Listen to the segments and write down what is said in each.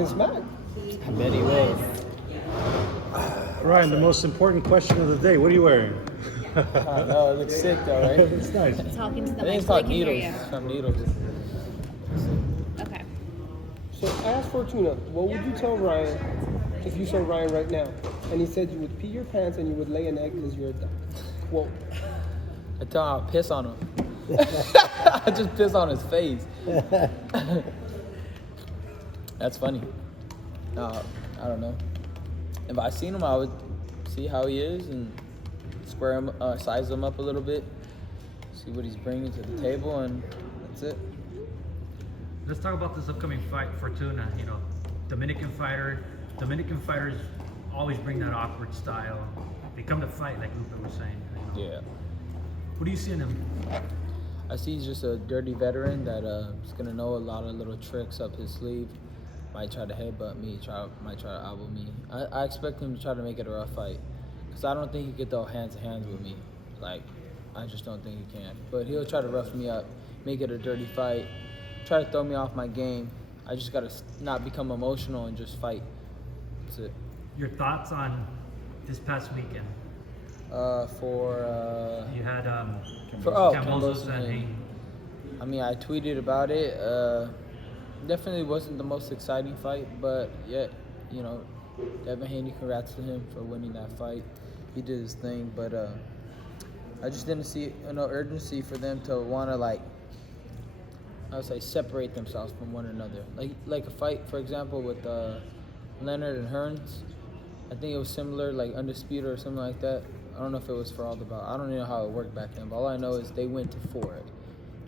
Smack. I bet he will. Ryan, the most important question of the day. What are you wearing? No, it looks sick though, right? It's nice. Talking to the I think mic it's so they called can hear needles. you. Some needles. Okay. So ask Fortuna, what would you tell Ryan if you saw Ryan right now? And he said you would pee your pants and you would lay an egg because you're a duck. Whoa. I tell him I'll piss on him. I just piss on his face. That's funny. I don't know. If I seen him, I would see how he is and square him, size him up a little bit, see what he's bringing to the table, and that's it. Let's talk about this upcoming fight, Fortuna. You know, Dominican fighter. Dominican fighters always bring that awkward style. They come to fight, like Lupe was saying. You know. Yeah. What do you see in him? I see he's just a dirty veteran that is gonna know a lot of little tricks up his sleeve. Might try to headbutt me, might try to elbow me. I expect him to try to make it a rough fight, because I don't think he could throw hands to hands with me. Like, I just don't think he can. But he'll try to rough me up, make it a dirty fight, try to throw me off my game. I just gotta not become emotional and just fight. That's it. Your thoughts on this past weekend? You had Kambosos and Haney. I mean, I tweeted about it. Definitely wasn't the most exciting fight, but yet, you know, Devin Haney, congrats to him for winning that fight. He did his thing, but I just didn't see no urgency for them to want to, like, I would say, separate themselves from one another. Like a fight, for example, with Leonard and Hearns. I think it was similar, like Undisputed or something like that. I don't know if it was for all the bout. I don't know how it worked back then, but all I know is they went for it.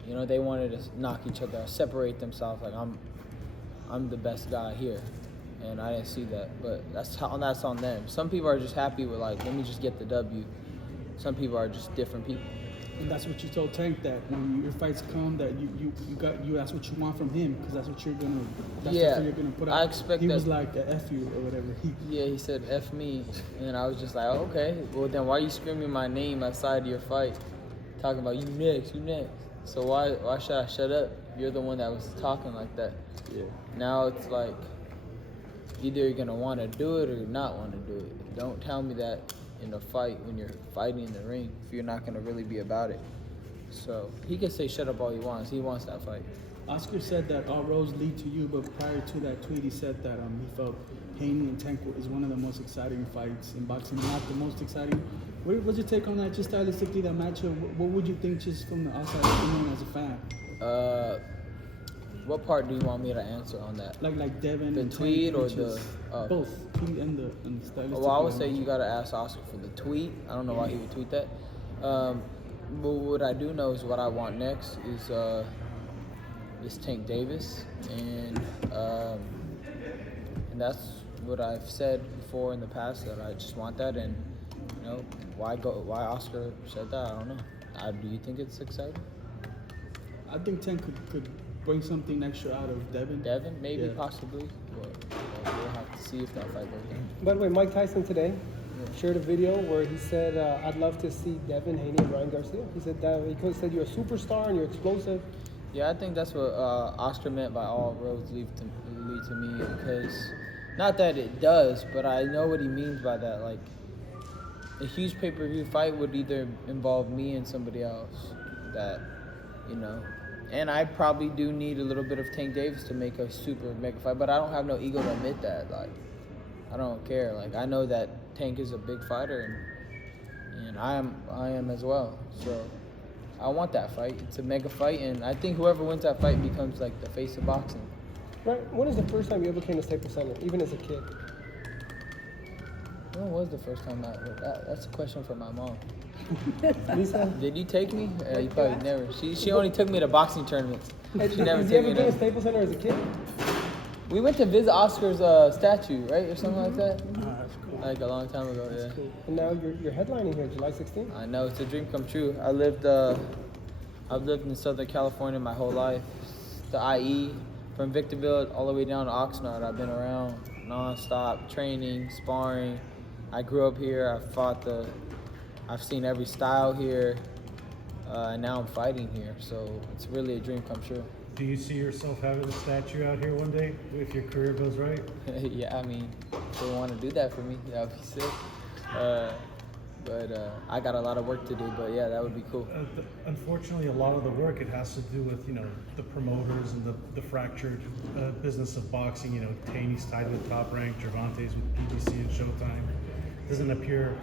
You know, they wanted to knock each other out, separate themselves. Like, I'm the best guy here, and I didn't see that. But that's on them. Some people are just happy with, like, let me just get the W. Some people are just different people. And that's what you told Tank, that when your fights come, that you ask what you want from him, because that's what you're gonna. That's Yeah, what you're gonna put out. I expect he that. He was like F you or whatever. He said F me, and I was just like, oh, okay. Well, then why are you screaming my name outside your fight, talking about you next? So why should I shut up? You're the one that was talking like that. Yeah. Now it's like, either you're gonna want to do it or not want to do it. Don't tell me that in a fight when you're fighting in the ring if you're not gonna really be about it. So he can say shut up all he wants. He wants that fight. Oscar said that all roads lead to you, but prior to that tweet, he said that he felt Haney and Tank is one of the most exciting fights in boxing, not the most exciting. What's your take on that, just stylistically, that matchup? What would you think, just from the outside looking in as a fan? What part do you want me to answer on that? Like Devin the and tweet Tank, or the both tweet and the stylistic. Well, I would say you gotta ask Oscar for the tweet. I don't know why he would tweet that. But what I do know is what I want next is Tank Davis, and that's what I've said before in the past, that I just want that. And you know, why Oscar said that, I don't know. Do you think it's exciting? I think Tank could bring something extra out of Devin. Devin, maybe, Yeah. possibly. We'll have to see if that fight goes down. By the way, Mike Tyson today shared a video where he said, I'd love to see Devin Haney and Ryan Garcia. He said that said you're a superstar and you're explosive. Yeah, I think that's what Oscar meant by all roads lead to me, because not that it does, but I know what he means by that. Like, a huge pay-per-view fight would either involve me and somebody else that, you know, and I probably do need a little bit of Tank Davis to make a super mega fight, but I don't have no ego to admit that. Like, I don't care. Like, I know that Tank is a big fighter, and I am as well. So I want that fight. It's a mega fight, and I think whoever wins that fight becomes like the face of boxing. Right? When is the first time you ever came to Staples Center, even as a kid? When was the first time that's a question for my mom. Lisa? Did you take me? You probably never. She only took me to boxing tournaments. She never Has you took ever me been to to. Staples Center as a kid? We went to visit Oscar's statue, right, or something like that. That's cool. Like a long time ago, yeah. Cool. And now you're headlining here, July 16th. I know, it's a dream come true. I've lived in Southern California my whole life. The IE, from Victorville all the way down to Oxnard. I've been around non-stop, training, sparring. I grew up here. I've seen every style here, and now I'm fighting here. So it's really a dream come true. Do you see yourself having a statue out here one day if your career goes right? Yeah, I mean, if they want to do that for me, that would be sick. But I got a lot of work to do, but yeah, that would be cool. Unfortunately, a lot of the work, it has to do with, the promoters and the fractured business of boxing. Haney's tied with Top Rank, Gervonta's with BBC and Showtime. Doesn't appear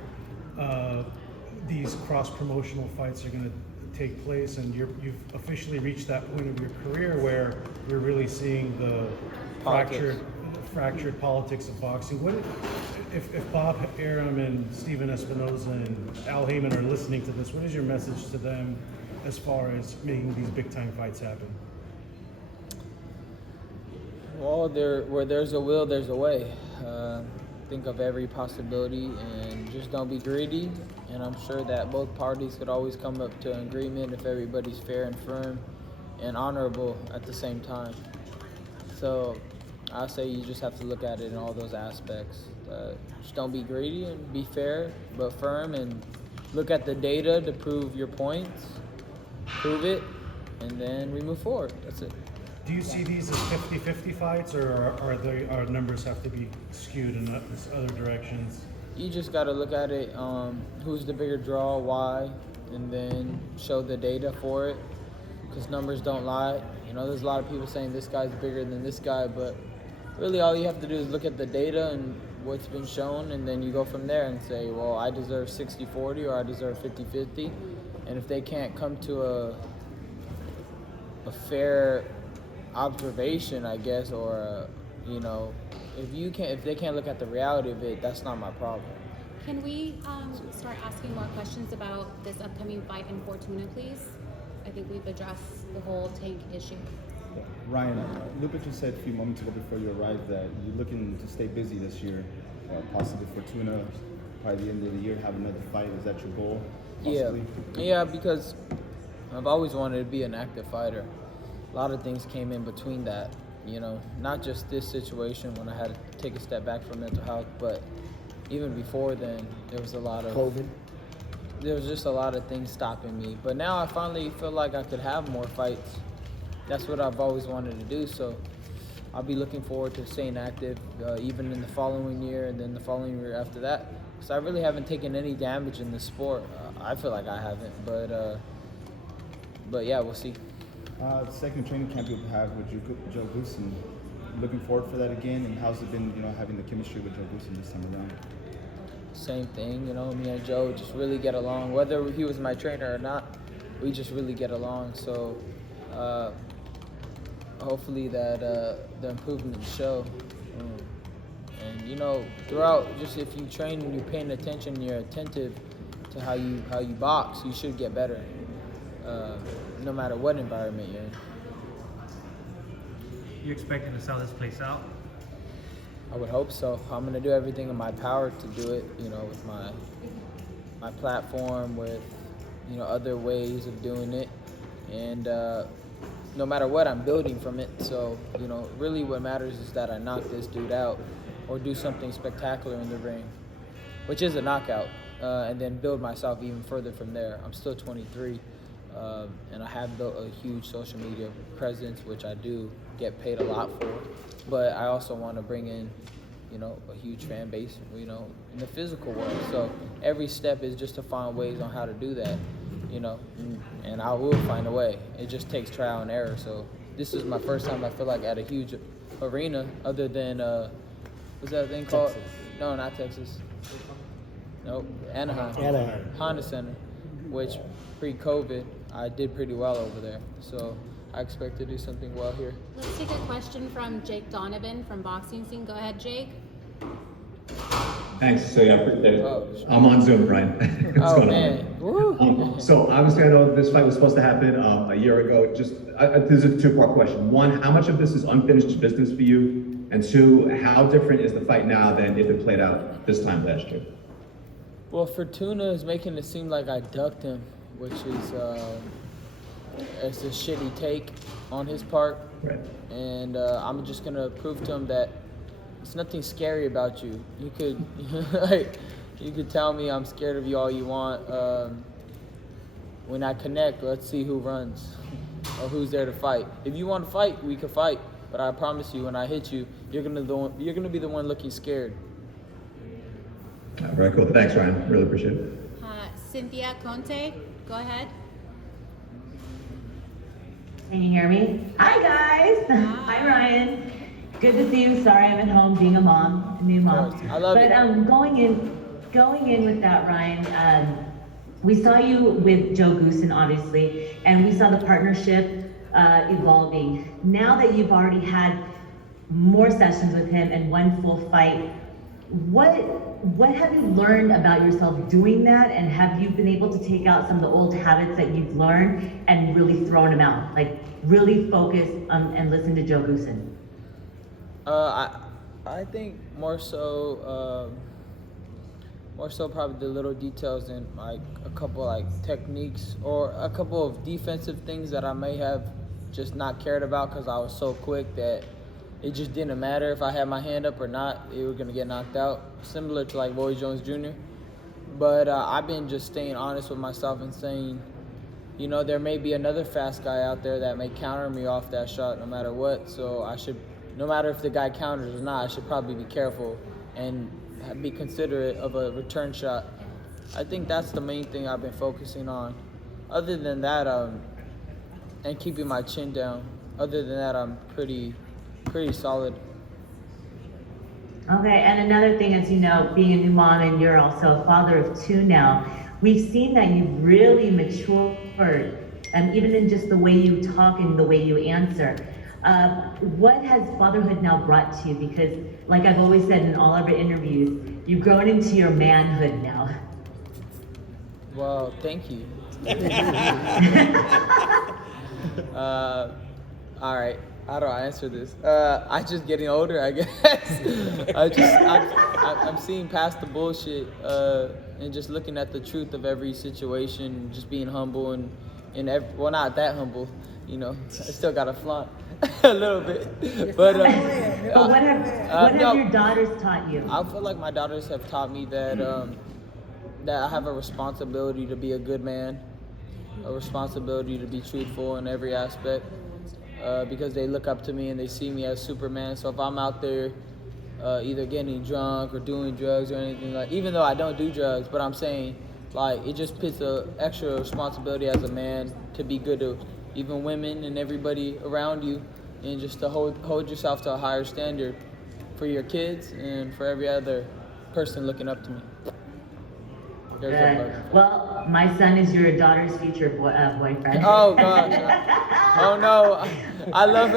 these cross-promotional fights are going to take place, and you've officially reached that point of your career where you're really seeing the fractured politics of boxing. What if Bob Arum and Steven Espinoza and Al Heyman are listening to this? What is your message to them as far as making these big-time fights happen? Well, where there's a will, there's a way. Think of every possibility and just don't be greedy. And I'm sure that both parties could always come up to an agreement if everybody's fair and firm and honorable at the same time. So I say you just have to look at it in all those aspects. Just don't be greedy and be fair but firm, and look at the data to prove your points, prove it, and then we move forward. That's it. Do you see these as 50-50 fights, or are numbers have to be skewed in other directions? You just got to look at it, who's the bigger draw, why, and then show the data for it, because numbers don't lie. There's a lot of people saying this guy's bigger than this guy, but really all you have to do is look at the data and what's been shown, and then you go from there and say, well, I deserve 60-40 or I deserve 50-50. And if they can't come to a fair observation, I guess, or if they can't look at the reality of it, that's not my problem. Can we start asking more questions about this upcoming fight in Fortuna, please? I think we've addressed the whole Tank issue. Ryan, Lupa just said a few moments ago before you arrived that you're looking to stay busy this year, possibly Fortuna, by the end of the year, have another fight. Is that your goal? Possibly? Yeah, because I've always wanted to be an active fighter. A lot of things came in between that, not just this situation when I had to take a step back from mental health, but even before then, there was a lot of COVID. There was just a lot of things stopping me. But now I finally feel like I could have more fights. That's what I've always wanted to do. So I'll be looking forward to staying active, even in the following year and then the following year after that. Because I really haven't taken any damage in the sport. I feel like I haven't, but yeah, we'll see. The second training camp you'll have with Joe Goossen, looking forward for that again, and how's it been, having the chemistry with Joe Goossen this time around? Same thing, me and Joe just really get along. Whether he was my trainer or not, we just really get along. So hopefully that the improvements show. And throughout, just if you train and you're paying attention, you're attentive to how you box, you should get better. No matter what environment you're in. You expecting to sell this place out? I would hope so. I'm gonna do everything in my power to do it, with my platform, with other ways of doing it, and no matter what, I'm building from it. So really what matters is that I knock this dude out or do something spectacular in the ring, which is a knockout, and then build myself even further from there. I'm still 23. And I have built a huge social media presence, which I do get paid a lot for. But I also want to bring in, a huge fan base, in the physical world. So every step is just to find ways on how to do that, and I will find a way. It just takes trial and error. So this is my first time, I feel like, at a huge arena other than, what's that thing called? Texas. No, not Texas. Nope, Anaheim. Honda Center, which pre-COVID, I did pretty well over there. So I expect to do something well here. Let's take a question from Jake Donovan from Boxing Scene. Go ahead, Jake. Thanks. So yeah, appreciate it. Oh, I'm on Zoom, Brian. What's going man. on? So obviously I know this fight was supposed to happen a year ago. This is a two-part question. One, how much of this is unfinished business for you? And two, how different is the fight now than if it played out this time last year? Well, Fortuna is making it seem like I ducked him, which is it's a shitty take on his part. Right. And I'm just gonna prove to him that it's nothing scary about you. You could you could tell me I'm scared of you all you want. When I connect, let's see who runs. or who's there to fight. If you want to fight, we can fight. But I promise you, when I hit you, you're gonna be the one looking scared. Very cool. Thanks, Ryan. Really appreciate it. Cynthia Conte, go ahead. Can you hear me? Hi guys. Hi Ryan. Good to see you. Sorry I'm at home being a mom, a new mom. I love it. But going in with that, Ryan, we saw you with Joe Goosen, obviously, and we saw the partnership evolving. Now that you've already had more sessions with him and one full fight, what have you learned about yourself doing that, and have you been able to take out some of the old habits that you've learned and really thrown them out? Like really focus and listen to Joe Goosen. I think more so probably the little details in like a couple like techniques or a couple of defensive things that I may have just not cared about because I was so quick that it just didn't matter if I had my hand up or not. It was gonna get knocked out, similar to like Roy Jones Jr. But I've been just staying honest with myself and saying, you know, there may be another fast guy out there that may counter me off that shot no matter what. So I should, no matter if the guy counters or not, I should probably be careful and be considerate of a return shot. I think that's the main thing I've been focusing on. Other than that, and keeping my chin down. Other than that, I'm pretty solid. Okay, and another thing is, you know, being a new mom and you're also a father of two now, we've seen that you've really matured, even in just the way you talk and the way you answer. What has fatherhood now brought to you? Because, like I've always said in all of our interviews, you've grown into your manhood now. Well, thank you. All right. How do I answer this? I just getting older, I guess. I'm seeing past the bullshit and just looking at the truth of every situation, just being humble and well, not that humble, you know. I still got to flaunt a little bit. But what have your daughters taught you? I feel like my daughters have taught me that that I have a responsibility to be a good man, a responsibility to be truthful in every aspect. Because they look up to me and they see me as Superman. So if I'm out there either getting drunk or doing drugs or anything, like, even though I don't do drugs, but I'm saying, like, it just puts an extra responsibility as a man to be good to even women and everybody around you, and just to hold yourself to a higher standard for your kids and for every other person looking up to me. Good. Well, my son is your daughter's future boyfriend. Oh gosh. Oh no. I love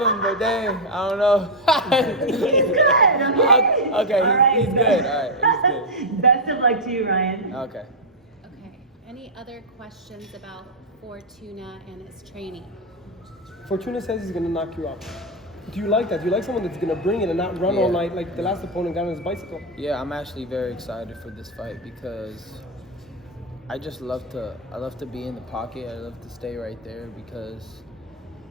him, but dang, I don't know. He's good, okay? Okay, All right, he's good. All right, he's good. Best of luck to you, Ryan. Okay. Okay. Any other questions about Fortuna and his training? Fortuna says he's gonna knock you out. Do you like that? Do you like someone that's gonna bring it and not run all night like the last opponent got on his bicycle? Yeah, I'm actually very excited for this fight because I love to be in the pocket. I love to stay right there because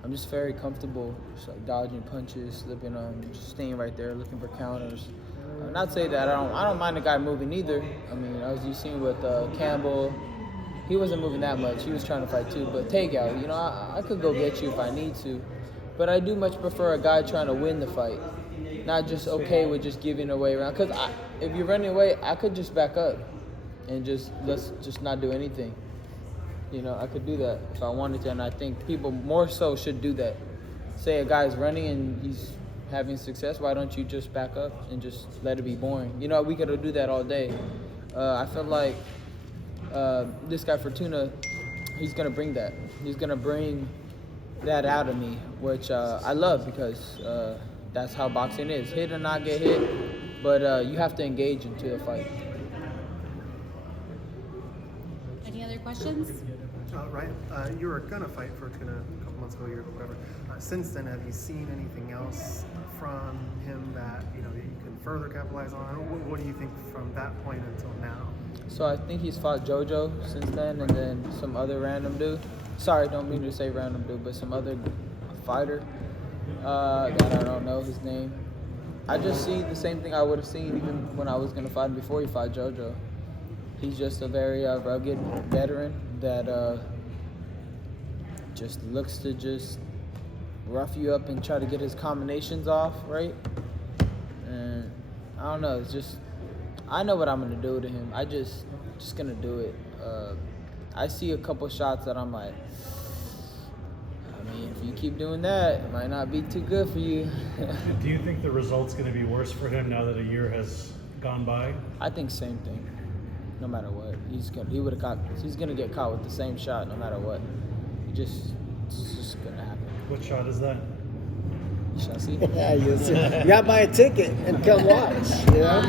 I'm just very comfortable, just like dodging punches, slipping just staying right there, looking for counters. Not say that I don't mind the guy moving either. I mean, as you seen with Campbell, he wasn't moving that much. He was trying to fight too, but takeout, you know, I could go get you if I need to. But I do much prefer a guy trying to win the fight, not just okay with just giving away around. Because if you're running away, I could just back up and let's just not do anything. You know, I could do that if I wanted to, and I think people more so should do that. Say a guy's running and he's having success, why don't you just back up and just let it be boring? You know, we could do that all day. I feel like this guy Fortuna, he's gonna bring that. He's gonna bring that out of me, which I love because that's how boxing is. Hit or not get hit, but you have to engage into the fight. Any other questions? Ryan, you were gonna fight Fortuna a couple months ago, or whatever. Since then, have you seen anything else from him that you can further capitalize on? What do you think from that point until now? So I think he's fought JoJo since then, and then some other random dude. Sorry, don't mean to say random dude, but some other fighter that I don't know his name. I just see the same thing I would have seen even when I was gonna fight him before he fought JoJo. He's just a very rugged veteran that just looks to just rough you up and try to get his combinations off, right? And I don't know. It's just I know what I'm gonna do to him. I just gonna do it. I see a couple shots that I'm like, I mean, if you keep doing that, it might not be too good for you. Do you think the result's going to be worse for him now that a year has gone by? I think same thing. No matter what, he's gonna get caught with the same shot no matter what. It's just gonna happen. What shot is that? You shall see. Yeah, you gotta buy a ticket and come watch. You know?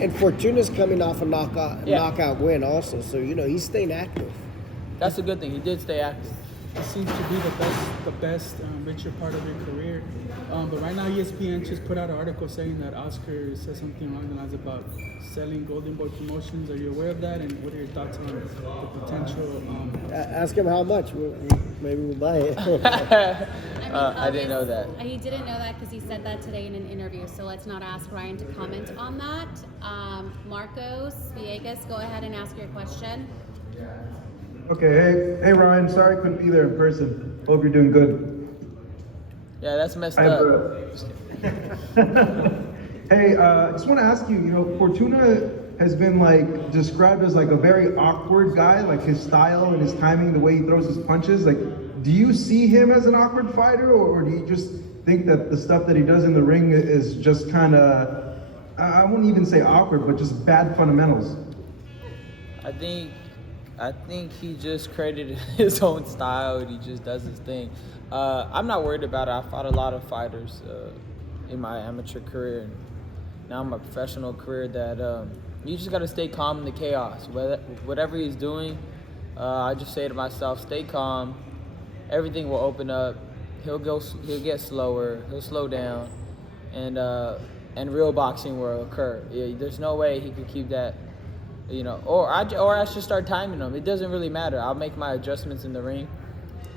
And Fortuna's coming off a knockout win also, so he's staying active. That's a good thing. He did stay active. It seems to be the best richer part of your career. But right now, ESPN just put out an article saying that Oscar said something along the lines about selling Golden Boy Promotions. Are you aware of that? And what are your thoughts on the potential? Ask him how much. Maybe we'll buy it. I didn't know that. He didn't know that because he said that today in an interview. So let's not ask Ryan to comment on that. Marcos Villegas, go ahead and ask your question. Okay, hey Ryan, sorry I couldn't be there in person. Hope you're doing good. Yeah, that's messed up. Hey, I just want to ask you, Fortuna has been described as a very awkward guy, his style and his timing, the way he throws his punches. Do you see him as an awkward fighter, or do you just think that the stuff that he does in the ring is just kind of, I wouldn't even say awkward, but just bad fundamentals? I think he just created his own style and he just does his thing. I'm not worried about it. I fought a lot of fighters in my amateur career, and now my professional career, that you just got to stay calm in the chaos. Whatever he's doing, I just say to myself, stay calm. Everything will open up. He'll get slower. He'll slow down, and real boxing will occur. Yeah, there's no way he could keep that. Or I should start timing them. It doesn't really matter. I'll make my adjustments in the ring,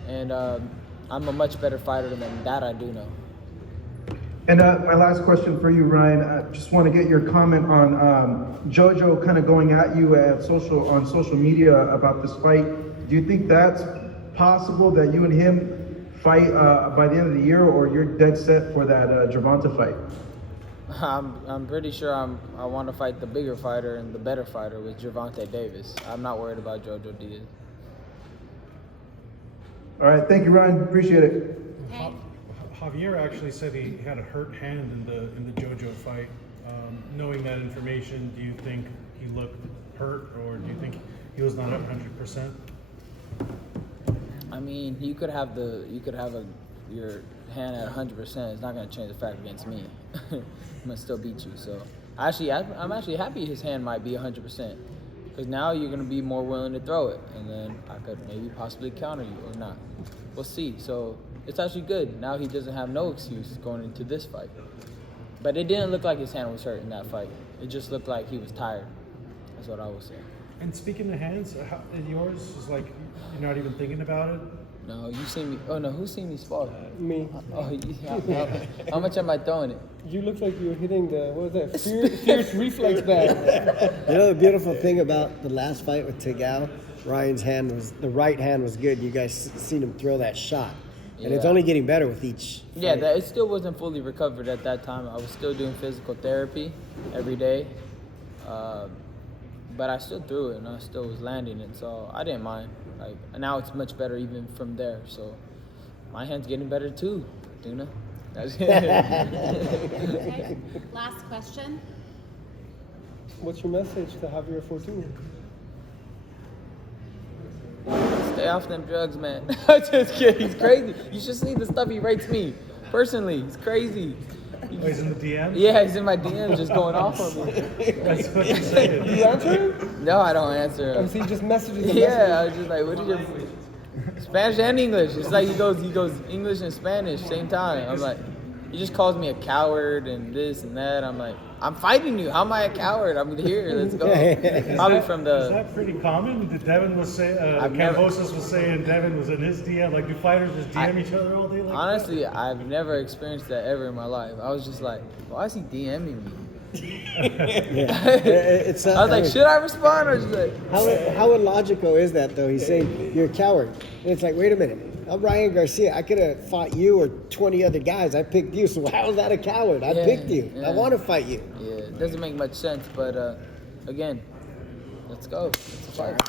and I'm a much better fighter than that. I do know. And my last question for you, Ryan, I just want to get your comment on JoJo kind of going at you on social media about this fight. Do you think that's possible that you and him fight by the end of the year, or you're dead set for that Gervonta fight? I'm pretty sure I want to fight the bigger fighter and the better fighter with Gervonta Davis. I'm not worried about JoJo Diaz. All right, thank you, Ryan. Appreciate it. Okay. Javier actually said he had a hurt hand in the JoJo fight. Knowing that information, do you think he looked hurt, or do you think he was not at 100%? I mean, you could have your hand at 100%. It's not going to change the fact against me. I'm going to still beat you. So I'm actually happy his hand might be 100%, because now you're going to be more willing to throw it, and then I could maybe possibly counter you or not. We'll see. So it's actually good. Now he doesn't have no excuse going into this fight. But it didn't look like his hand was hurt in that fight. It just looked like he was tired. That's what I would say. And speaking of hands, yours is you're not even thinking about it? No, you see me. Oh no, who's seen me spar? Me. Oh yeah. How much am I throwing it? You look like you were hitting fierce reflex bag. The beautiful thing about the last fight with Tigao, Ryan's the right hand was good. You guys seen him throw that shot. And it's only getting better with each fight. Yeah, it still wasn't fully recovered at that time. I was still doing physical therapy every day. But I still threw it, and I still was landing it, so I didn't mind. And now it's much better even from there. So my hand's getting better too, Tuna. Okay. Last question. What's your message to Javier Fortuna? Stay off them drugs, man. I'm just kidding. He's crazy. You should see the stuff he writes me. Personally, he's crazy. Oh, he's in the DM? Yeah, he's in my DM just going off on me. That's what you're saying. Do you answer him? No, I don't answer him. So he just messages him. Yeah, I was just like, what is your Spanish and English? It's like he goes English and Spanish same time. I'm like, he just calls me a coward and this and that. I'm like, I'm fighting you. How am I a coward? I'm here. Let's go. Probably from the. Is that pretty common? Did Devin was saying, Kambosos was saying Devin was in his DM. Do fighters just DM each other all day like honestly, that? I've never experienced that ever in my life. I was just like, why is he DMing me? It's I was like, should I respond or should I? how illogical is that though? He's saying you're a coward. And it's like, wait a minute. I'm Ryan Garcia. I could have fought you or 20 other guys. I picked you. So how is that a coward? I picked you. I want to fight you. Yeah, it doesn't make much sense, but again, let's go. It's a fight.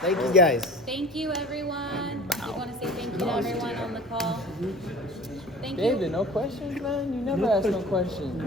Thank you guys. Thank you, everyone. I want to say thank you to everyone on the call. Thank you. David, no questions, man? You never ask no questions.